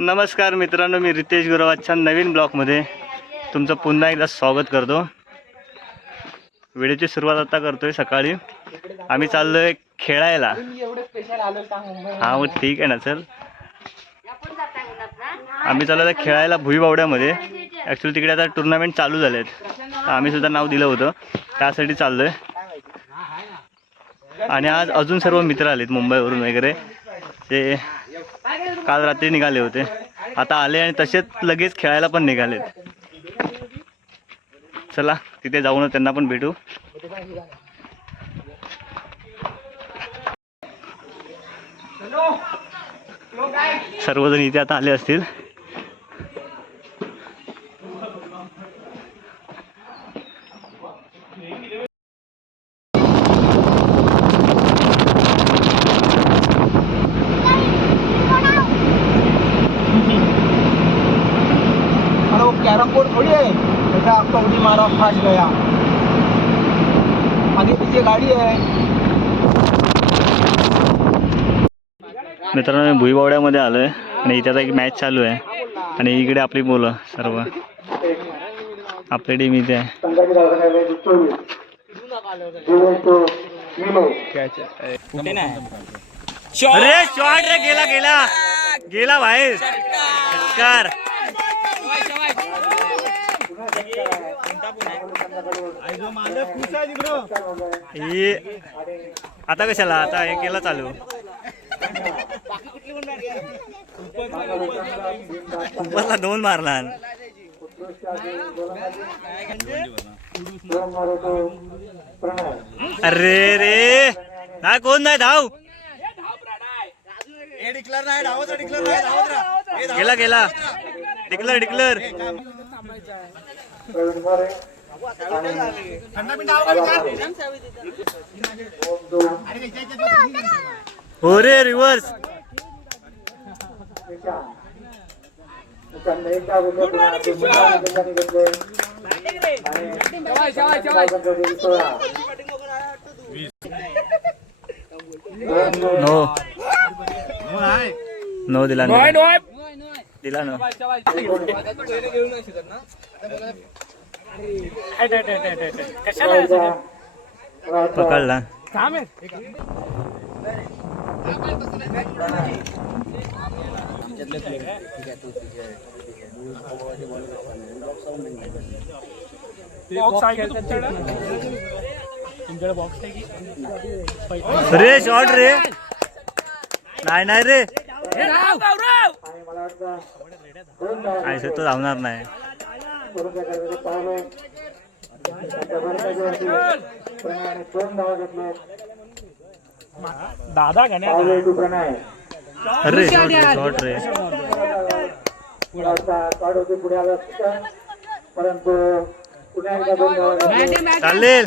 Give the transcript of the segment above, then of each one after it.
नमस्कार मित्रांनो मी रितेश गुरवाच्या नवीन ब्लॉगमध्ये तुमचं पुन्हा एकदा स्वागत करतो. व्हिडिओची सुरुवात आता करतोय सकाळी. आम्ही चाललोय खेळायला. हा मग ठीक आहे ना चल. आम्ही चाललो आता खेळायला भुईबावड्यामध्ये. ॲक्च्युली तिकडे आता टुर्नामेंट चालू झाले आहेत आम्ही सुद्धा नाव दिलं होतं. त्यासाठी चाललोय. आणि आज अजून सर्व मित्र आलेत मुंबईवरून वगैरे. ते काल रात्री निघाले होते. आता आले आणि तसेच लगेच खेळायला पण निघालेत. चला तिथे जाऊन त्यांना पण भेटू. सर्वजण इथे आता आले असतील. आगे गाड़ी आहे मित्रांनो मी भुईबावड्यामध्ये आलो आहे आणि इथे आता एक मॅच चालू आहे. आणि इकडे आपली मुलं सर्व. आपली टीम इथे आहे. अरे शॉट रे गेला गेला. गेला बाहेर षटकार ही आता कशाला? आता हे केला चालू. उपरला दोन मारला. अरे रे नाही कोण नाही धाव. गेला गेला. Declare declare. प्रवीण मोरे हो रे रिव्हर्स नो नो दिला नाही दिला नो. पकडला. रे शॉट रे. नाही नाही रे. आयस तो धावणार नाही. दादा प्रणय अरे शॉट रे परंतु चालेल.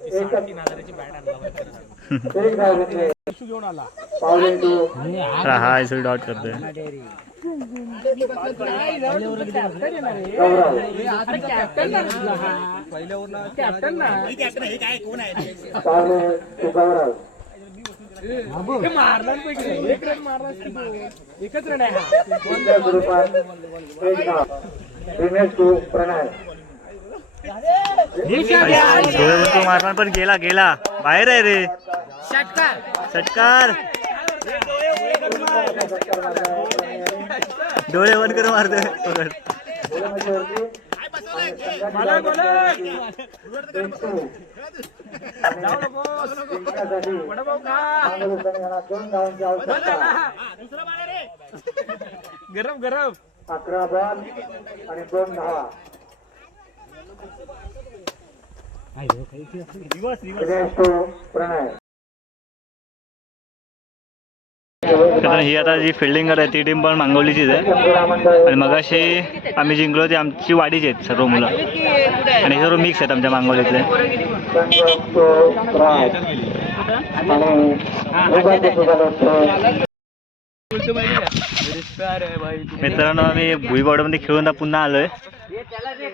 एक धाव घेतले पावले टू हा आयसो डॉट करतोय टू गौरव एकच रन आहे एक दिनेश प्रणय तो मारणार पण गेला गेला. बाहेर आहे रे. षटकार. डोळे वर कर मारतोय. पकड. गरम गरम. अकरा बॉल आणि दोन धावा ही आता जी फिल्डिंग करत आहे ती टीम पण मांगवलीचीच आहे. आणि मगाशी आम्ही जिंकलो ती आमची वाडीच आहेत सर्व मुलं. आणि सर्व मिक्स आहेत आमच्या मांगवलीतले. मित्रांनो आम्ही भुईबावड्यामध्ये खेळून आता पुन्हा आलो आहे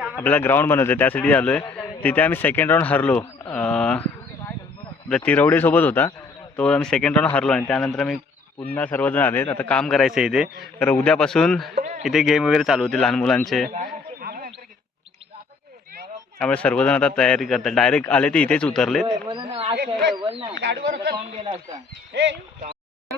आपल्याला ग्राउंड बनवतोय त्यासाठी आलो आहे तिथे आम्ही सेकंड राऊंड हरलो. आपल्या तिरवडेसोबत होता. तो आम्ही सेकंड राऊंड हरलो आणि त्यानंतर आम्ही पुन्हा सर्वजण आलेत आता काम करायचं आहे इथे. तर उद्यापासून इथे गेम वगैरे चालू होते लहान मुलांचे. त्यामुळे सर्वजण आता तयारी करतात. डायरेक्ट आले ते इथेच उतरलेत.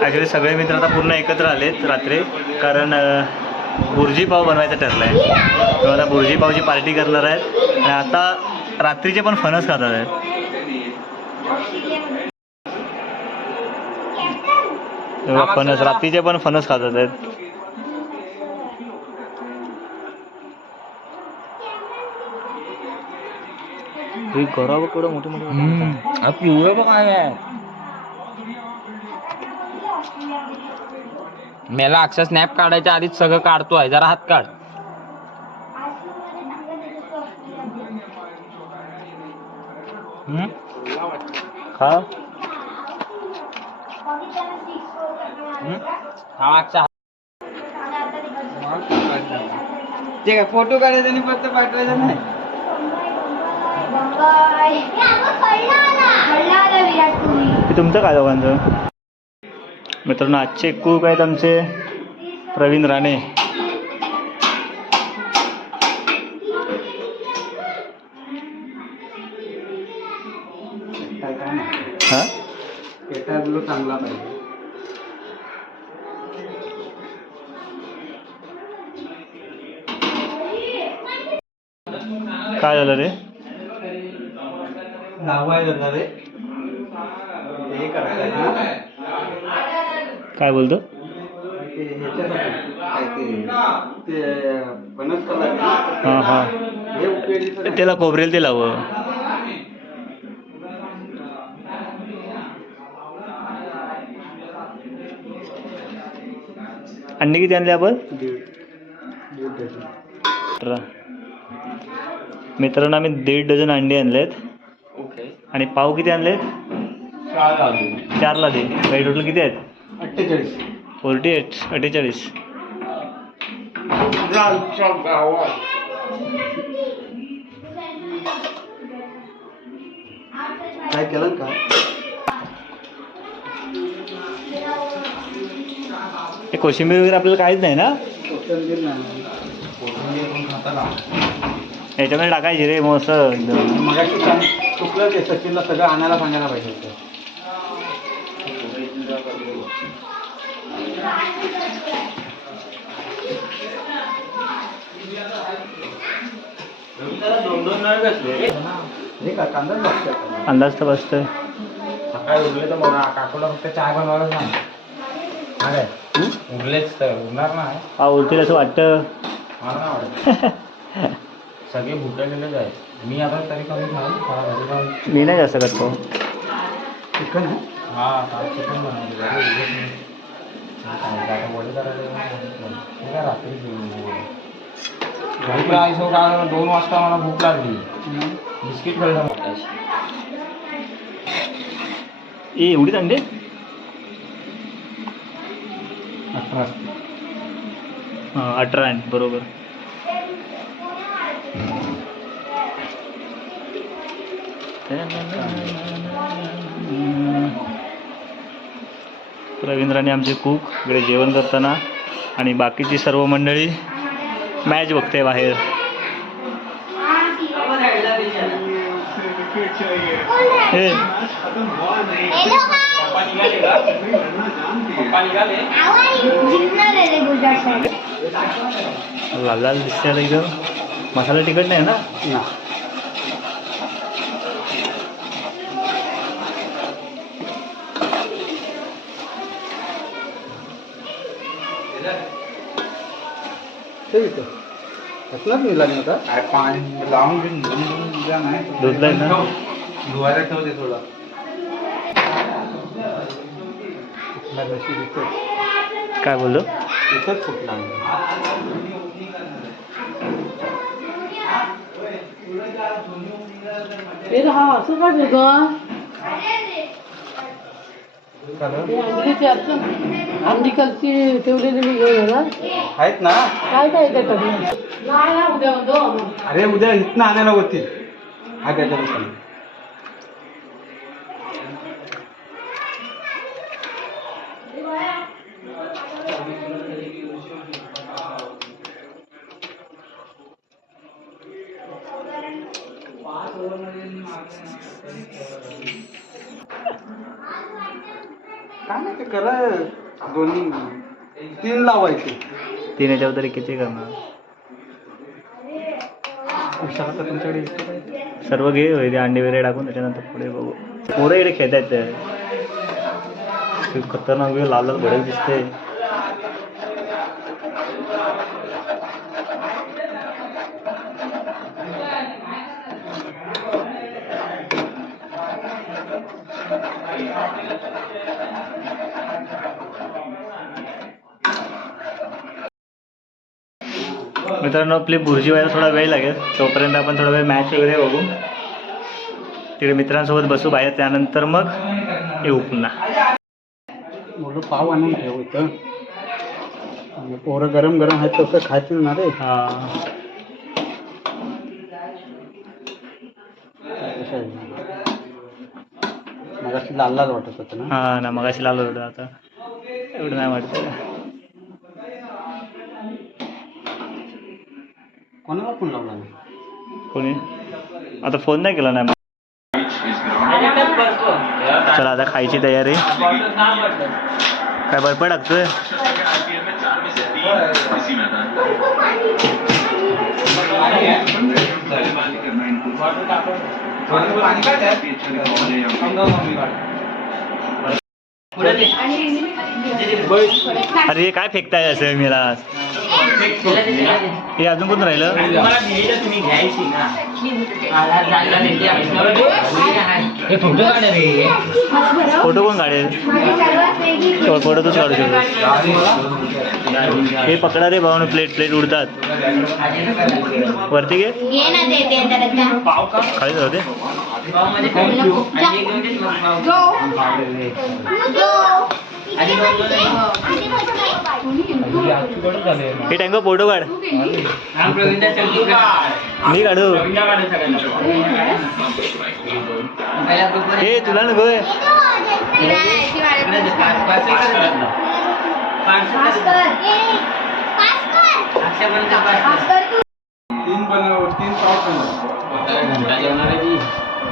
ॲक्च्युली सगळे मित्र आता पूर्ण एकत्र आलेत रात्री. कारण बुर्जी पाव बनवायचं ठरलं आहे तेव्हा आता बुर्जी पावची पार्टी करणार आहेत आणि आता रात्रीचे पण फणस खातात आहेत तेव्हा फणस. रात्रीचे पण फणस खातात आहेत. हे करावं केवढं मोठे मोठे पिवळं बघ आहे. मेला अक्षर स्नॅप काढायच्या आधीच सगळं काढतोय. जरा हात काढ? हा? ते काय फोटो काढायचा आणि फक्त पाठवायचा नाही. हे तुमचं काय दोघांचं? मित्रांनो आजचे कूक आहेत आमचे प्रवीण राणे. हा? चांगला पाहिजे. काय झालं रे? लावायला रे. हे करायचं काय बोलतो? हां हां. हे त्याला खोबरेल ते लावं. अंडे किती आणले आपण? मित्रांनो आम्ही दीड डझन अंडे आणलेत. ओके. आणि पाव किती आणलेत? चारला दे. काही टोटल किती आहेत? अठ्ठेचाळीस. फोर्टी एट अठ्ठेचाळीस. काय केलं का? हे कोशिंबीर वगैरे आपल्याला काहीच नाही ना? याच्यामध्ये टाकायची रे मस्त एकदम. मगाशी सांग चुकलं ते सचिनला सगळं आणायला सांगायला पाहिजे होतं हे का कांदा लागतं अंदाज तर बसतोय. सकाळी उरले तर बघा काकूला फक्त चाय बनवायला सांग अरे उरलेच तर उरणार नाही. हा उलतील असं वाटतं. मला नाही आवडत. सगळे भुकलेलेच आहेत. मी आता तरी कमी खाऊन थोडा घरी जाऊन. मी नाही जास्त करतो चिकन आहे? हा चिकन बनवलं रात्री वडे. घरी जायचो का दोन वाजता मला भूक लागली बिस्किट खाल्लं. ए एवढीच अंडे अठरा. हां अठरा आहे बरोबर रवींद्राने आमचे कुक इकडे जेवण करताना आणि बाकीची सर्व मंडळी मॅच बघते बाहेर. हे लाल लाल दिसते आता एकदम. मसाला तिखट नाही ना. पाणी लावून घेऊन धुवून द्या नाही. धुतलंय ना? धुवायला ठेवते थोडं. काय बोललो? इथंच फुटला हा असं काय अंडी अंडिकलची ठेवलेली मी घेऊन येणार. आहेत ना? काय काय म्हणतो अरे उद्या इथनं आणायला होतील. हा काय नाही ते करा. दोन्ही. तीन लावायचे. तीन याच्यावर तरी किती करणार? विशाल आता तुमच्याकडे इतकं काय? सर्व घे हे अंडे वगैरे टाकून त्याच्यानंतर पुढे बघू. पोरं इकडे खेळत आहेत ते. ते खतरनाक वेळ लाल लाल भडक दिसते मित्रांनो आपली बुर्जी व्हायला थोडा वेळ लागेल. तोपर्यंत आपण थोडा वेळ मॅच वगैरे बघू. तिकडे मित्रांसोबत बसू बाहेर. त्यानंतर मग येऊ पुन्हा. एवढं पाव आणून ठेव इथं. आणि पोरं गरम गरम आहेत तसं खायचं ना रे. हा. मग अशी लाल लाल वाटत होतं ना? हा ना मग अशी लाल होतं आता. एवढं नाही वाटतं. कोणाला फोन लावला कोणी? आता फोन नाही केला नाही चला आता खायची तयारी. काय बर्फ टाकतोय अरे हे काय फेकताय असं मला हे अजून कोण राहिलं? फोटो कोण काढेल. फोटो तूच काढू शकतो. हे पकडा रे भाऊन प्लेट प्लेट उडतात. वरती घे. खाली जाऊ दे. हे टँगो फोटो काढ. मी काढू. हे तुला नको? तीन बनव तीन पाव बनव